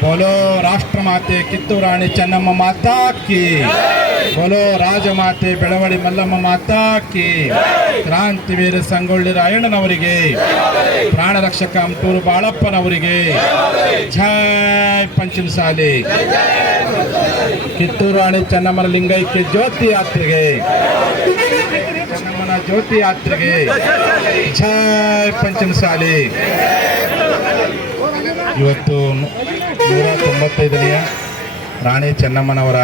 ಬೋಲೋ ರಾಷ್ಟ್ರಮಾತೆ ಕಿತ್ತೂರು ರಾಣಿ ಚೆನ್ನಮ್ಮ ಮಾತಾಕಿ ಬೋಲೋ ರಾಜಮಾತೆ ಬೆಳವಡಿ ಮಲ್ಲಮ್ಮ ಮಾತಾಕಿ ಕ್ರಾಂತಿವೀರ ಸಂಗೊಳ್ಳಿ ರಾಯಣ್ಣನವರಿಗೆ ಪ್ರಾಣ ರಕ್ಷಕ ಅಂಟೂರು ಬಾಳಪ್ಪನವರಿಗೆ ಜೈ ಪಂಚಮಸಾಲಿ ಕಿತ್ತೂರು ರಾಣಿ ಚೆನ್ನಮ್ಮನ ಲಿಂಗೈಕ್ಯ ಜ್ಯೋತಿ ಯಾತ್ರೆಗೆ ಚೆನ್ನಮ್ಮನ ಜ್ಯೋತಿ ಯಾತ್ರೆಗೆ ಜೈ ಪಂಚಮಸಾಲಿ ಇವತ್ತು ನೂರ ತೊಂಬತ್ತೈದನೆಯ ರಾಣಿ ಚೆನ್ನಮ್ಮನವರ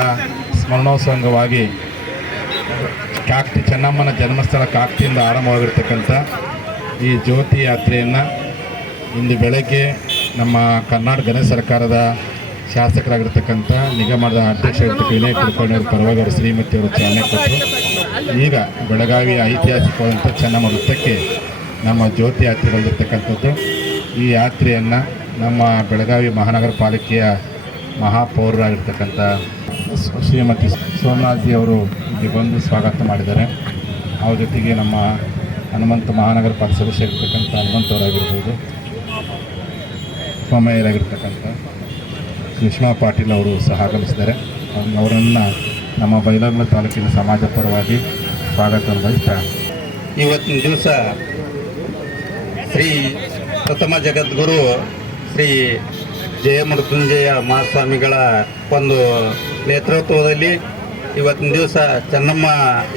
ಸ್ಮರಣೋತ್ಸವ ಅಂಗವಾಗಿ ಕಾಕ್ತಿ ಚೆನ್ನಮ್ಮನ ಜನ್ಮಸ್ಥಳ ಕಾಕ್ತಿಯಿಂದ ಆರಂಭವಾಗಿರ್ತಕ್ಕಂಥ ಈ ಜ್ಯೋತಿ ಯಾತ್ರೆಯನ್ನು ಇಂದು ಬೆಳಗ್ಗೆ ನಮ್ಮ ಕರ್ನಾಟಕ ಗಣ ಸರ್ಕಾರದ ಶಾಸಕರಾಗಿರ್ತಕ್ಕಂಥ ನಿಗಮದ ಅಧ್ಯಕ್ಷರಾಗಿರ್ತಕ್ಕ ವಿನಯ್ ಕುಲಕರ್ಣಿ ಅವರ ಪರವಾಗಿ ಅವರು ಶ್ರೀಮತಿ ಅವರು ಚಾಲನೆ ಕೊಟ್ಟರು. ಈಗ ಬೆಳಗಾವಿಯ ಐತಿಹಾಸಿಕವಾದಂಥ ಚೆನ್ನಮ್ಮ ವೃತ್ತಕ್ಕೆ ನಮ್ಮ ಜ್ಯೋತಿ ಯಾತ್ರೆ ಈ ಯಾತ್ರೆಯನ್ನು ನಮ್ಮ ಬೆಳಗಾವಿ ಮಹಾನಗರ ಪಾಲಿಕೆಯ ಮಹಾಪೌರರಾಗಿರ್ತಕ್ಕಂಥ ಶ್ರೀಮತಿ ಸೋಮನಾಥ್ಜಿ ಅವರು ಇಲ್ಲಿ ಬಂದು ಸ್ವಾಗತ ಮಾಡಿದ್ದಾರೆ. ಅವ್ರ ಜೊತೆಗೆ ನಮ್ಮ ಹನುಮಂತ ಮಹಾನಗರ ಪಾಲಿಕೆ ಸದಸ್ಯರಿರ್ತಕ್ಕಂಥ ಹನುಮಂತವರಾಗಿರ್ಬೋದು ಸೋಮಯ್ಯರಾಗಿರ್ತಕ್ಕಂಥ ಸುಷ್ಮಾ ಪಾಟೀಲ್ ಅವರು ಸಹ ಆಗಮಿಸಿದ್ದಾರೆ. ಅವರನ್ನು ನಮ್ಮ ಬೈಲಹೊಂಗಲ ತಾಲೂಕಿನ ಸಮಾಜ ಪರವಾಗಿ ಸ್ವಾಗತ ಬಯಸ್ತಾ ಇವತ್ತಿನ ದಿವಸ ಶ್ರೀ ಪ್ರಥಮ ಜಗದ್ಗುರು ಶ್ರೀ ಜಯಮೃತ್ಯುಂಜಯ ಮಹಾಸ್ವಾಮಿಗಳ ಒಂದು ನೇತೃತ್ವದಲ್ಲಿ ಇವತ್ತಿನ ದಿವಸ ಚೆನ್ನಮ್ಮ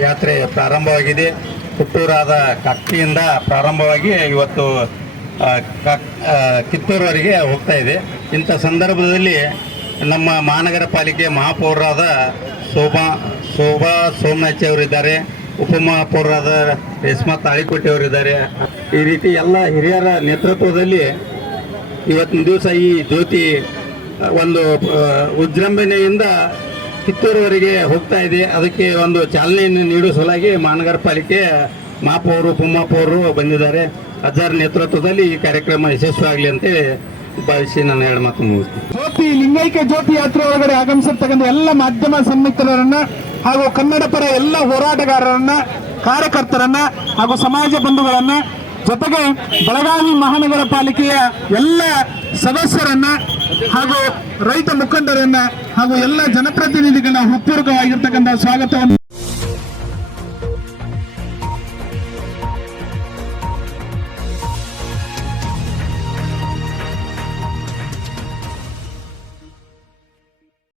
ಯಾತ್ರೆ ಪ್ರಾರಂಭವಾಗಿದೆ. ಹುಟ್ಟೂರಾದ ಕಟ್ಟಿಯಿಂದ ಪ್ರಾರಂಭವಾಗಿ ಇವತ್ತು ಕಿತ್ತೂರವರೆಗೆ ಹೋಗ್ತಾ ಇದೆ. ಇಂಥ ಸಂದರ್ಭದಲ್ಲಿ ನಮ್ಮ ಮಹಾನಗರ ಪಾಲಿಕೆ ಮಹಾಪೌರರಾದ ಶೋಭಾ ಶೋಭಾ ಸೋಮನಾಚಿ ಅವರಿದ್ದಾರೆ. ಉಪಮಹಾಪೌರರಾದ ರೇಷ್ಮಾ ತಾಳಿಕೋಟೆ ಅವರಿದ್ದಾರೆ. ಈ ರೀತಿ ಎಲ್ಲ ಹಿರಿಯರ ನೇತೃತ್ವದಲ್ಲಿ ಇವತ್ತಿನ ದಿವಸ ಈ ಜ್ಯೋತಿ ಒಂದು ವಿಜೃಂಭಣೆಯಿಂದ ಕಿತ್ತೂರುವರೆಗೆ ಹೋಗ್ತಾ ಇದೆ. ಅದಕ್ಕೆ ಒಂದು ಚಾಲನೆಯನ್ನು ನೀಡುವ ಸಲುವಾಗಿ ಮಹಾನಗರ ಪಾಲಿಕೆ ಮಾಪವರು ಉಪಮಹಾಪೌರರು ಬಂದಿದ್ದಾರೆ. ಅಜ್ಜಾರ್ ನೇತೃತ್ವದಲ್ಲಿ ಈ ಕಾರ್ಯಕ್ರಮ ಯಶಸ್ವಿಯಾಗಲಿ ಅಂತ ಭಾವಿಸಿ ನಾನು ಎರಡು ಮಾತು ಮುಗಿಸ್ತೀನಿ. ಜ್ಯೋತಿ, ಲಿಂಗೈಕ್ಯ ಜ್ಯೋತಿ ಯಾತ್ರೆ ಒಳಗಡೆ ಆಗಮಿಸಿರ್ತಕ್ಕಂಥ ಎಲ್ಲ ಮಾಧ್ಯಮ ಸಂಯುಕ್ತರನ್ನ ಹಾಗೂ ಕನ್ನಡ ಪರ ಎಲ್ಲ ಹೋರಾಟಗಾರರನ್ನ, ಕಾರ್ಯಕರ್ತರನ್ನ ಹಾಗೂ ಸಮಾಜ ಬಂಧುಗಳನ್ನ ಜೊತೆಗೆ ಬೆಳಗಾವಿ ಮಹಾನಗರ ಪಾಲಿಕೆಯ ಎಲ್ಲ ಸದಸ್ಯರನ್ನ ಹಾಗೂ ರೈತ ಮುಖಂಡರನ್ನ ಹಾಗೂ ಎಲ್ಲ ಜನಪ್ರತಿನಿಧಿಗಳ ಹೃತ್ಪೂರ್ವಕವಾಗಿರ್ತಕ್ಕಂಥ ಸ್ವಾಗತವನ್ನು